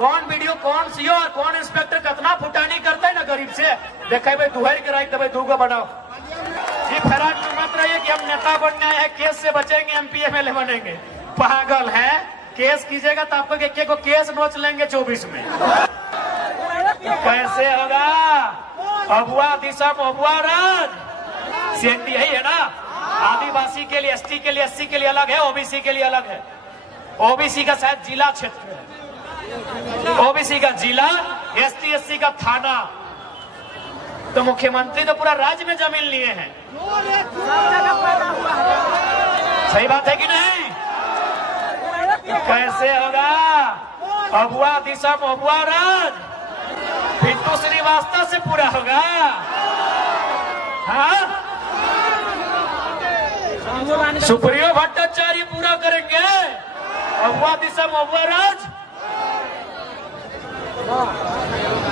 कौन वीडियो कौन सीओ और कौन इंस्पेक्टर कितना फुटानी करता है ना गरीब से। देखे भाई दुहर के राइट भाई दूगो बनाओ। ये फैराट में मत रहिए कि हम नेता बनने आए हैं, केस से बचेंगे, एमपी एमएलए बनेंगे। पागल है, केस कीजिएगा तो आपको एक को केस नोच लेंगे 24 में। कैसे होगा? अबुआ दिशा अबुआ राज सीएनटी है ना। आदिवासी के लिए, एसटी के लिए, एससी के लिए अलग है, ओबीसी के लिए अलग है। ओबीसी का शायद जिला क्षेत्र है, ओबीसी का जिला, एसटी एससी का थाना। तो मुख्यमंत्री तो पूरा राज्य में जमीन लिए हैं। सही बात है कि नहीं? कैसे होगा? अबुआ दिशा अबुआ राज पिंटू श्रीवास्तव से पूरा होगा। हाँ, सुप्रियो भट्टाचार्य पूरा करेंगे। अबुआ दिशा अबुआ राज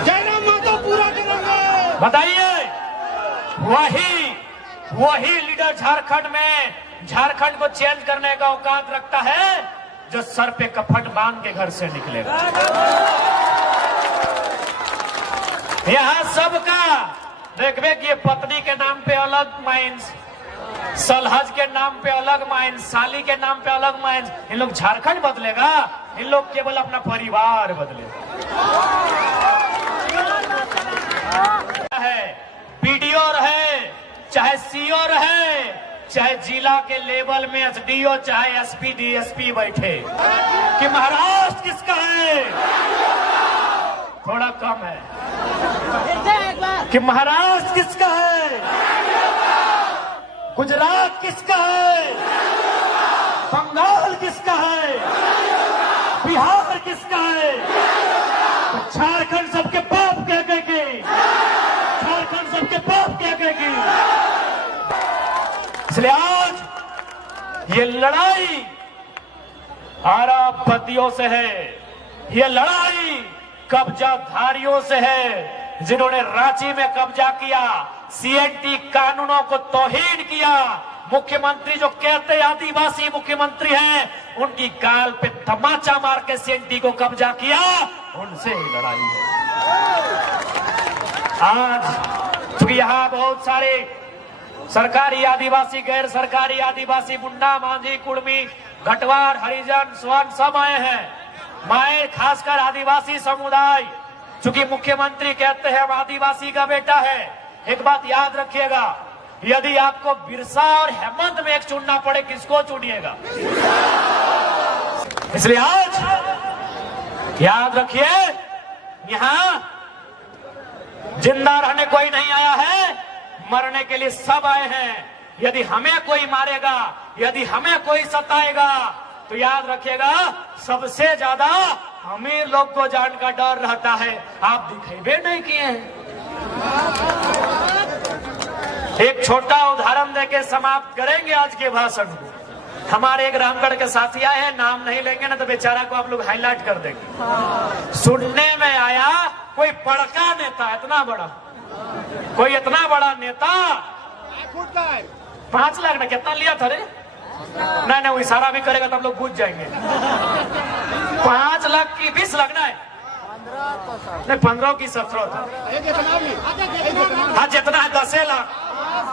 जयराम माधव पूरा करेंगे। बताइए, वही लीडर झारखंड में झारखंड को चेंज करने का औकात रखता है जो सर पे कफन बांध के घर से निकलेगा। यहाँ सबका देखबे कि ये पत्नी के नाम पे अलग माइंस, सलहज के नाम पे अलग माइंस, साली के नाम पे अलग माइंस। इन लोग झारखंड बदलेगा, इन लोग केवल अपना परिवार बदलेगा। है पीडीओ रहे, चाहे सीओ रहे, चाहे जिला के लेवल में एसडीओ, चाहे एसपी डीएसपी बैठे, कि महाराष्ट्र किसका है? थोड़ा कम है कि महाराष्ट्र किसका है, गुजरात किसका है, बंगाल किसका है, बिहार किसका है। झारखंड सबके बाप कह कहेगी, झारखंड सबके बाप कह कहेगी। इसलिए आज ये लड़ाई अरबपतियों से है, ये लड़ाई कब्जाधारियों से है, जिन्होंने रांची में कब्जा किया, सीएनटी कानूनों को तौहीन किया। मुख्यमंत्री जो कहते आदिवासी मुख्यमंत्री हैं, उनकी गाल पे तमाचा मार के सीएनटी को कब्जा किया, उनसे ही लड़ाई है। आज क्योंकि यहाँ बहुत सारे सरकारी आदिवासी, गैर सरकारी आदिवासी, मुंडा, मांझी, कुड़मी, घटवार, हरिजन, स्वर्ण सब आए हैं। माए खासकर आदिवासी समुदाय, चूंकि मुख्यमंत्री कहते हैं हम आदिवासी का बेटा है। एक बात याद रखिएगा, यदि आपको बिरसा और हेमंत में एक चुनना पड़े, किसको चुनिएगा? इसलिए आज याद रखिए, यहां जिंदा रहने कोई नहीं आया है, मरने के लिए सब आए हैं। यदि हमें कोई मारेगा, यदि हमें कोई सताएगा, तो याद रखिएगा सबसे ज्यादा अमीर लोग को जान का डर रहता है। आप दिखेबे नहीं किए हैं। एक छोटा उदाहरण देके समाप्त करेंगे आज के भाषण को। हमारे एक रामगढ़ के साथी आए हैं, नाम नहीं लेंगे ना तो बेचारा को आप लोग हाईलाइट कर देंगे। सुनने में आया कोई बड़का नेता, इतना बड़ा, कोई इतना बड़ा नेता 5 लाख ना कितना लिया था रे? नहीं, वो इशारा भी करेगा तो आप लोग बुझ जाएंगे। 5 लाख की 20 लाख ना है, नहीं 15 की 17 था। हाँ, जितना है 10 लाख।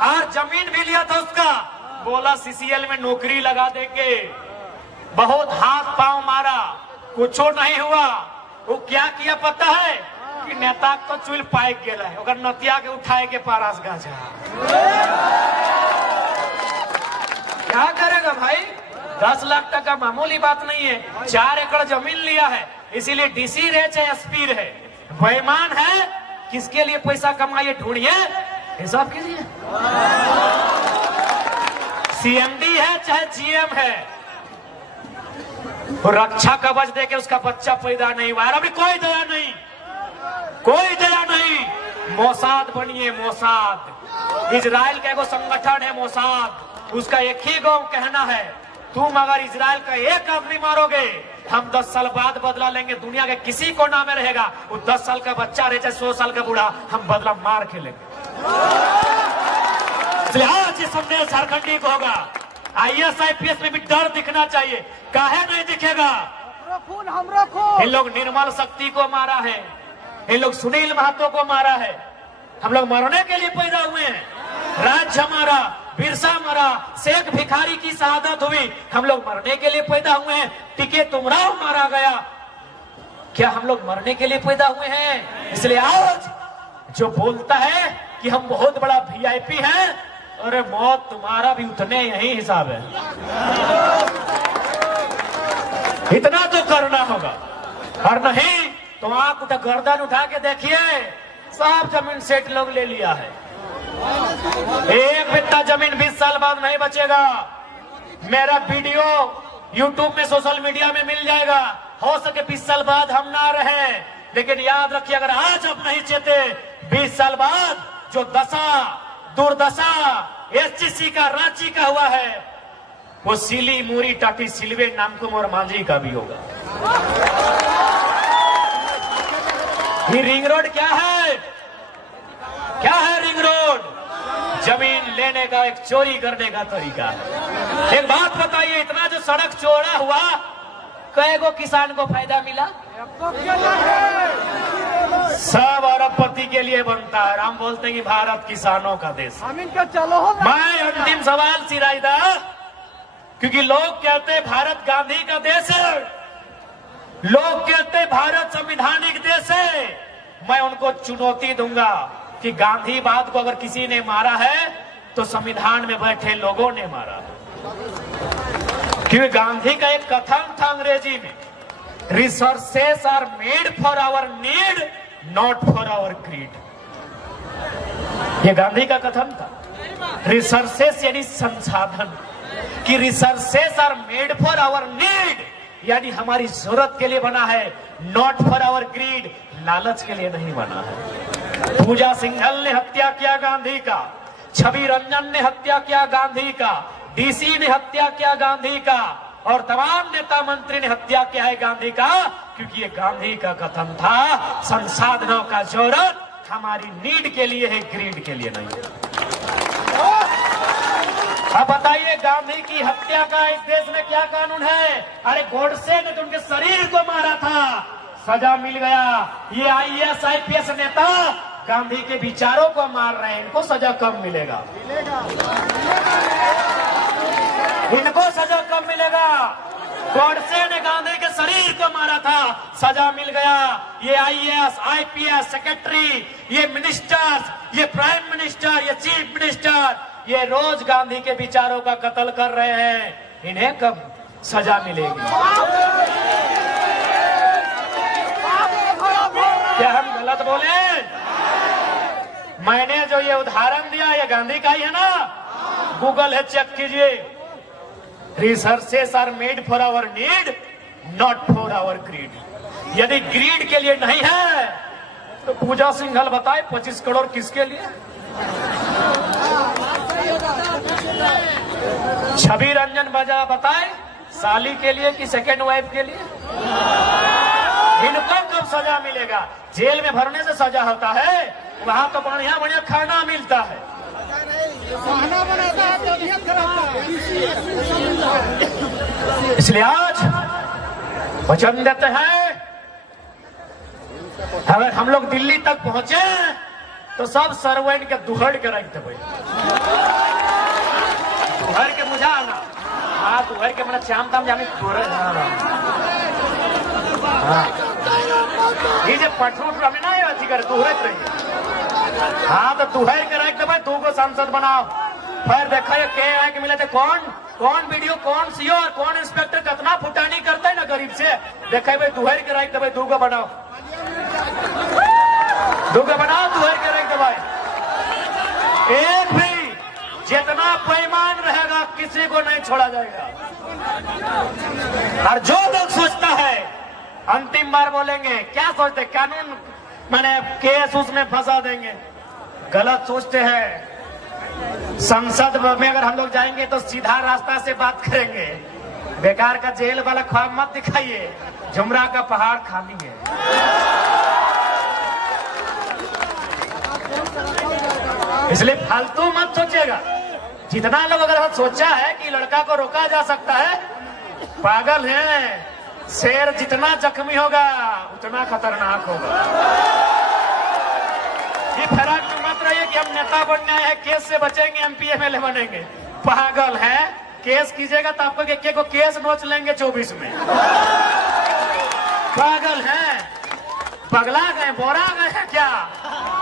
और जमीन भी लिया था उसका, बोला सीसीएल में नौकरी लगा देंगे। बहुत हाथ पांव मारा, कुछ नहीं हुआ। वो क्या किया पता है? कि नेता तो चुल पाइक गेला है, अगर नतिया के उठाए के पारास गाछा। क्या करेगा भाई? 10 लाख टका मामूली बात नहीं है। 4 एकड़ जमीन लिया है, इसीलिए डीसी रहे चाहे एसपी रहे, बेईमान है। किसके लिए पैसा कमाइए, ढूंढिए, हिसाब कीजिए। सीएमडी है चाहे जीएम है, रक्षा कवच देके उसका बच्चा पैदा नहीं हुआ। अभी कोई दया नहीं, कोई दया नहीं। मोसाद बनिए, मोसाद। इजराइल का एगो संगठन है मोसाद, उसका एक ही गो कहना है, तुम अगर इजराइल का एक आदमी मारोगे, हम 10 साल बाद बदला लेंगे। दुनिया के किसी कोना में रहेगा, वो 10 साल का बच्चा रहे चाहे 100 साल का बूढ़ा, हम बदला मार के लेंगे। इसलिए आज ये संदेश झारखंडी को होगा। आईएएस आईपीएस में भी डर दिखना चाहिए। काहे नहीं दिखेगा? खून हमरो खून। इन लोग निर्मल शक्ति को मारा है, इन लोग सुनील महतो को मारा है। हम लोग मरने के लिए पैदा हुए हैं। राज हमारा, बिरसा मरा, शेख भिखारी की शहादत हुई, हम लोग मरने के लिए पैदा हुए हैं। टिके तुमराव मारा गया, क्या हम लोग मरने के लिए पैदा हुए हैं? इसलिए आज जो बोलता है कि हम बहुत बड़ा वीआईपी हैं, अरे मौत तुम्हारा भी उतने यही हिसाब है। इतना तो करना होगा, और नहीं तो आप उठा गर्दन उठा के देखिए, सब जमीन सेठ लोग ले लिया है। एक बित्ता जमीन 20 साल बाद नहीं बचेगा। मेरा वीडियो यूट्यूब में, सोशल मीडिया में मिल जाएगा। हो सके 20 साल बाद हम ना रहे, लेकिन याद रखिए, अगर आज अब नहीं चेते, 20 साल बाद जो दशा, दुर्दशा एसटीसी का, रांची का हुआ है, वो सिली, मूरी, टाटी, सिलवे, नामकुम और मांझी का भी होगा। ये रिंग रोड क्या है? क्या है रिंग रोड? जमीन लेने का एक चोरी करने का तरीका है। एक बात बताइए, इतना जो सड़क चौड़ा हुआ, कई गो किसान को फायदा मिला? सब अरबपति के लिए बनता है। हम बोलते हैं कि भारत किसानों का देश है। चलो मैं अंतिम सवाल सिराइदा, क्योंकि लोग कहते हैं भारत गांधी का देश है, लोग कहते हैं भारत संविधानिक देश है। मैं उनको चुनौती दूंगा कि गांधीवाद को अगर किसी ने मारा है तो संविधान में बैठे लोगों ने मारा है। क्योंकि गांधी का एक कथन था अंग्रेजी में, resources are made for our need, not for our greed. ये गांधी का कथन था। रिसोर्सेस यानी संसाधन, कि resources are made for our need, यानी हमारी जरूरत के लिए बना है, नॉट फॉर आवर ग्रीड, लालच के लिए नहीं बना है। पूजा सिंघल ने हत्या किया गांधी का, छवि रंजन ने हत्या किया गांधी का, डीसी ने हत्या किया गांधी का, और तमाम नेता मंत्री ने हत्या किया है गांधी का, क्योंकि ये गांधी का कथन था, संसाधनों का जरूरत हमारी नीड के लिए है, ग्रीड के लिए नहीं। अब बताइए, गांधी की हत्या का इस देश में क्या कानून है? अरे गोडसे ने तो उनके शरीर को मारा था, सजा मिल गया। ये आईएएस आईपीएस नेता गांधी के विचारों को मार रहे हैं, इनको सजा कम मिलेगा, इनको सजा कम मिलेगा। गोडसे ने गांधी के शरीर को मारा था, सजा मिल गया। ये आईएएस आईपीएस सेक्रेटरी, ये मिनिस्टर्स, ये प्राइम मिनिस्टर, ये चीफ मिनिस्टर, ये रोज गांधी के विचारों का कत्ल कर रहे हैं, इन्हें कब सजा मिलेगी? क्या हम गलत बोले? मैंने जो ये उदाहरण दिया, ये गांधी का ही है ना? गूगल है, चेक कीजिए। Resources are made for our need, not for our greed. यदि ग्रीड के लिए नहीं है तो पूजा सिंघल बताए 25 करोड़ किसके लिए? छवि रंजन बजा बताए साली के लिए कि सेकेंड वाइफ के लिए? इनको कब सजा मिलेगा? जेल में भरने से सजा होता है, वहां तो बढ़िया बढ़िया खाना मिलता है। इसलिए आज वचन देते हैं, अगर हम लोग दिल्ली तक पहुंचे तो सब सर्वेंट के दुहड़ के रख देवे। दुहड़ के मुझा आना, हाँ दुहड़ के मैंने चाम ताम जाने दुहड़ ये जो पटरूट हमें ना अथी कर दुहड़त रही। हाँ तो दुहड़ के रख देवे, तू को सांसद बनाओ। फिर देखो ये के आए के मिले थे, कौन वीडियो, कौन सीओ और कौन इंस्पेक्टर कितना फुटानी करता है ना गरीब से। देखे भाई दुहड़ के रख देवे, दू को बनाओ, दुगो बनाओ, दुहड़ के रख देवे। एक भी जितना बेईमान रहेगा किसी को नहीं छोड़ा जाएगा। और जो लोग सोचता है, अंतिम बार बोलेंगे, क्या सोचते, कानून माने केस उसमें फंसा देंगे, गलत सोचते हैं। संसद में अगर हम लोग जाएंगे तो सीधा रास्ता से बात करेंगे। बेकार का जेल वाला ख्वाब मत दिखाइए, जुमरा का पहाड़ खाली है। इसलिए फालतू मत सोचिएगा। जितना लोग अगर सोचा है कि लड़का को रोका जा सकता है, पागल हैं। शेर जितना जख्मी होगा उतना खतरनाक होगा। ये फर्क मत रहिए कि हम नेता बनने आए हैं, केस से बचेंगे, एमपी एमएलए बनेंगे। पागल है, केस कीजिएगा तो आपको एक को केस नोच लेंगे 24 में। पागल है, पगला गए, बोरा गए हैं क्या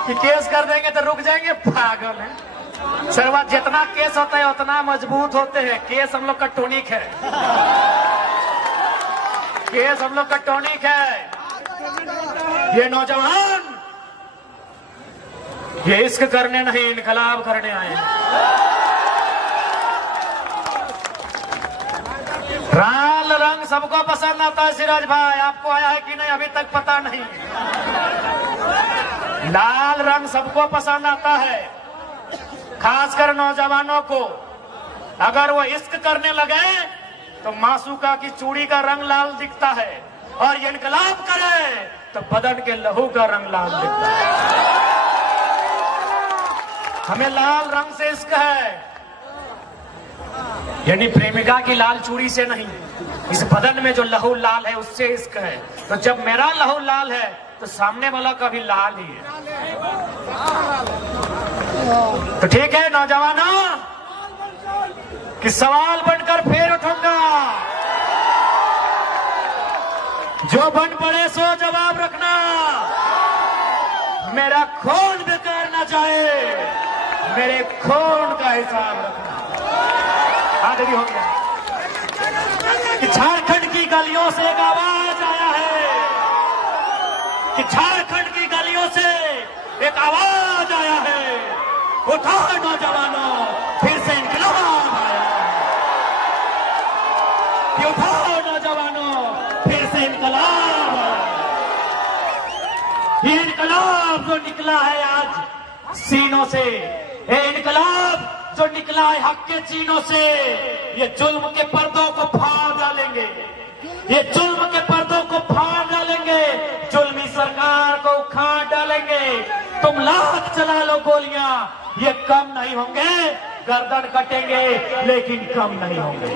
कि केस कर देंगे तो रुक जाएंगे? पागल है। सर्वा जितना केस होता है उतना मजबूत होते हैं। केस हम लोग का टॉनिक है, केस हम लोग का टॉनिक है। ये नौजवान ये इश्क करने नहीं, इनकलाब करने आए हैं। लाल रंग सबको पसंद आता है सिराज भाई, आपको आया है कि नहीं अभी तक पता नहीं। लाल रंग सबको पसंद आता है, खासकर नौजवानों को। अगर वो इश्क करने लगे तो मासूका की चूड़ी का रंग लाल दिखता है, और ये इनकलाब करे तो बदन के लहू का रंग लाल दिखता है। हमें लाल रंग से इश्क है, यानी प्रेमिका की लाल चूड़ी से नहीं, इस बदन में जो लहू लाल है उससे इश्क है। तो जब मेरा लहू लाल है तो सामने वाला का भी लाल ही है। तो ठीक है नौजवानों, कि सवाल बनकर फिर उठूंगा, जो बन पड़े सो जवाब रखना। मेरा खून बेकार न जाए, मेरे खून का हिसाब रखना। आदमी हो गया कि झारखंड की गलियों से एक आवाज आया है, कि झारखंड की गलियों से एक आवाज आया है, उठो नौजवानों फिर से इनकलाब आया है। उठो नौजवानों फिर से इनकलाब आया है। ये इनकलाब जो निकला है आज सीनों से, ये इनकलाब जो निकला है हक के चीनों से, ये जुल्म के पर्दों को फाड़ डालेंगे, ये जुल्म के पर्दों को फाड़ डालेंगे, जुल्मी सरकार को उखाड़ डालेंगे। तुम लाख चला लो गोलियां, ये कम नहीं होंगे। गर्दन कटेंगे लेकिन कम नहीं होंगे।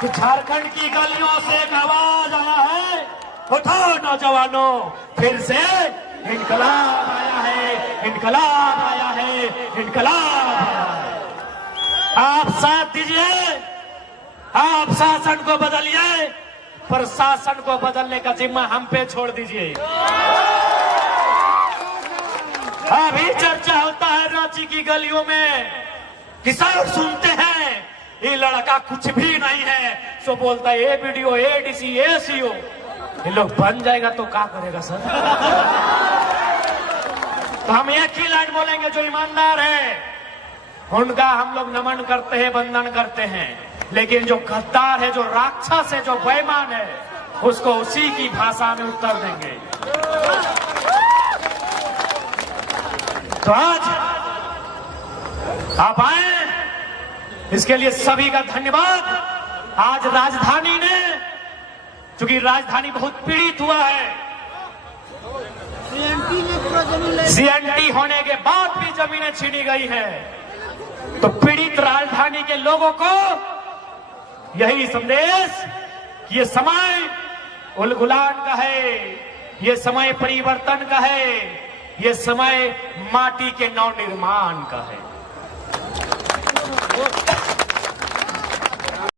कि झारखंड की गलियों से एक आवाज आया है, उठो नौजवानों फिर से इनकलाब आया है, इनकलाब आया है, इनकलाब आया है। आप साथ दीजिए, आप शासन को बदलिए, प्रशासन को बदलने का जिम्मा हम पे छोड़ दीजिए। अभी चर्चा होता है रांची की गलियों में, किसान सुनते हैं ये लड़का कुछ भी नहीं है, सो बोलता है ए बीडीओ, ए डीसी, ए सीओ। ये लोग बन जाएगा तो क्या करेगा सर? तो हम एक ही लाइन बोलेंगे, जो ईमानदार है उनका हम लोग नमन करते हैं, वंदन करते हैं। लेकिन जो गद्दार है, जो राक्षस है, जो बेईमान है, उसको उसी की भाषा में उत्तर देंगे। तो आज आप आए, इसके लिए सभी का धन्यवाद। आज राजधानी ने, चूंकि राजधानी बहुत पीड़ित हुआ है, सीएनटी होने के बाद भी जमीनें छीनी गई है, तो पीड़ित राजधानी के लोगों को यही संदेश कि ये समय उलगुलान का है, ये समय परिवर्तन का है, ये समय माटी के नवनिर्माण का है।